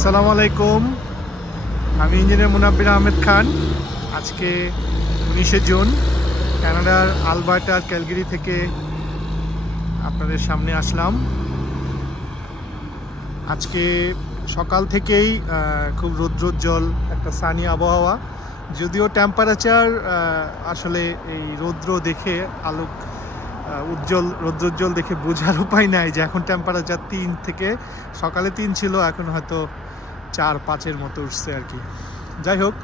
আসসালামু আলাইকুম। আমি ইঞ্জিনিয়ার মুনাব্বির আহমেদ খান। আজকে 19শে জুন কানাডার আলবার্টার ক্যালগেরি থেকে আপনাদের সামনে আসলাম। আজকে সকাল থেকেই খুব রৌদ্রোজ্জ্বল একটা সানি আবহাওয়া, যদিও টেম্পারেচার আসলে এই রৌদ্র দেখে আলোক রৌদ্রোজ্জ্বল দেখে বোঝার উপায় নাই যে এখন টেম্পারেচার 3 থেকে সকালে 3 ছিল, এখন হয়তো 4-5-এর মতো উঠছে আর কি। যাই হোক,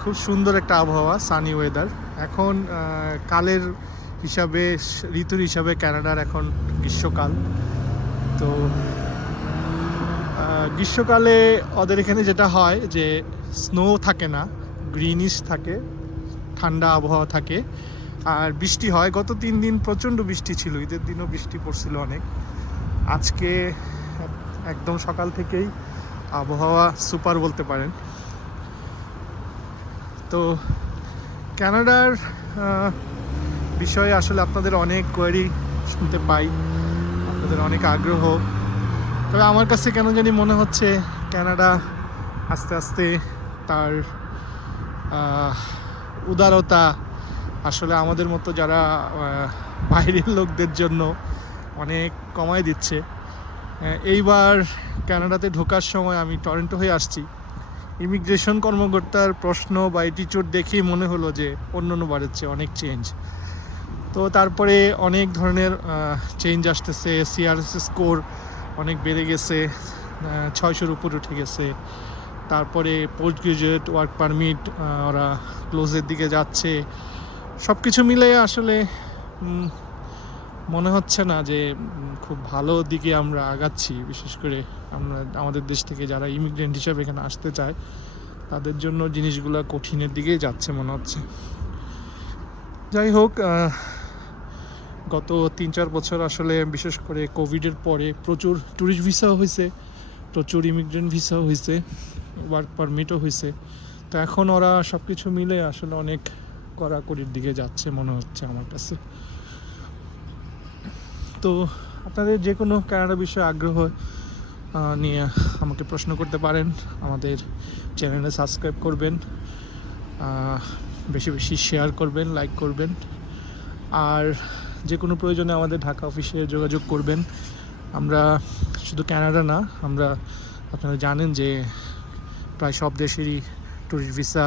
খুব সুন্দর একটা আবহাওয়া, সানি ওয়েদার। এখন কালের হিসাবে, ঋতুর হিসাবে কানাডার এখন গ্রীষ্মকাল। তো গ্রীষ্মকালে ওদের এখানে যেটা হয় যে স্নো থাকে না, গ্রিনিশ থাকে, ঠান্ডা আবহাওয়া থাকে, আর বৃষ্টি হয়। গত 3 দিন প্রচণ্ড বৃষ্টি ছিল, ঈদের দিনও বৃষ্টি পড়ছিল অনেক। আজকে একদম সকাল থেকেই আবহাওয়া সুপার বলতে পারেন। তো কানাডার বিষয়ে আসলে আপনাদের অনেক কোয়েরি শুনতে পাই, আপনাদের অনেক আগ্রহ। তবে আমার কাছে কেন জানি মনে হচ্ছে কানাডা আস্তে আস্তে তার উদারতা আসলে আমাদের মতো যারা বাইরের লোকদের জন্য অনেক কমায় দিচ্ছে। এইবার কানাডাতে ঢোকার সময় আমি টরন্টো হয়ে আসছি, ইমিগ্রেশন কর্মকর্তার প্রশ্ন বা অ্যাটিটিউড দেখেই মনে হলো যে অন্য বারের চেয়ে অনেক চেঞ্জ। তো তারপরে অনেক ধরনের চেঞ্জ আসতেছে। সিআরএস স্কোর অনেক বেড়ে গেছে, 600-র উপর উঠে গেছে। তারপরে পোস্ট গ্রাজুয়েট ওয়ার্ক পারমিট ওরা ক্লোজের দিকে যাচ্ছে। সব কিছু মিলে আসলে মনে হচ্ছে না যে খুব ভালো দিকে আমরা আগাচ্ছি। বিশেষ করে আমাদের দেশ থেকে যারা ইমিগ্রেন্ট হিসাবে এখানে আসতে চায় তাদের জন্য জিনিসগুলো কঠিনের দিকেই যাচ্ছে মনে হচ্ছে। যাই হোক, গত 3-4 বছর আসলে বিশেষ করে কোভিডের পরে প্রচুর ট্যুরিস্ট ভিসাও হয়েছে, প্রচুর ইমিগ্রেন্ট ভিসাও হয়েছে, ওয়ার্ক পারমিটও হয়েছে। তো এখন ওরা সব কিছু মিলে আসলে অনেক কড়াকড়ির দিকে যাচ্ছে মনে হচ্ছে আমার কাছে। তো আপনাদের যে কোনো কানাডা বিষয়ে আগ্রহ নিয়ে আমাকে প্রশ্ন করতে পারেন। আমাদের চ্যানেলে সাবস্ক্রাইব করবেন, বেশি বেশি শেয়ার করবেন, লাইক করবেন, আর যে কোনো প্রয়োজনে আমাদের ঢাকা অফিসে যোগাযোগ করবেন। আমরা শুধু কানাডা না, আমরা আপনারা জানেন যে প্রায় সব দেশেরই ট্যুরিস্ট ভিসা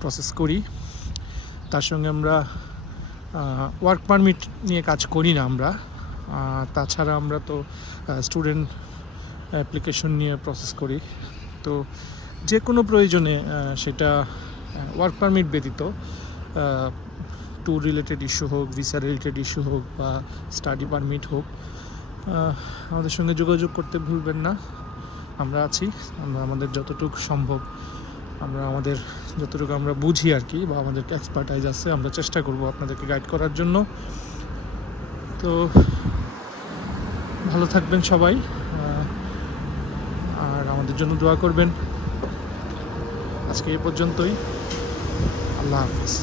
প্রসেস করি। তার সঙ্গে আমরা ওয়ার্ক পারমিট নিয়ে কাজ করি না আমরা। তাছাড়া আমরা তো স্টুডেন্ট অ্যাপ্লিকেশন নিয়ে প্রসেস করি। তো যে কোনো প্রয়োজনে, সেটা ওয়ার্ক পারমিট ব্যতীত ট্যুর রিলেটেড ইস্যু হোক, ভিসা রিলেটেড ইস্যু হোক বা স্টাডি পারমিট হোক, আমাদের সঙ্গে যোগাযোগ করতে ভুলবেন না। আমরা আছি। আমরা আমাদের যতটুকু সম্ভব, আমাদের যতটুকু আমরা বুঝি আর কি, বা আমাদের এক্সপার্টাইজ আছে, আমরা চেষ্টা করব আপনাদেরকে গাইড করার জন্য। তো ভালো থাকবেন সবাই, আর আমাদের জন্য দোয়া করবেন। আজকে এই পর্যন্তই। আল্লাহ হাফিজ।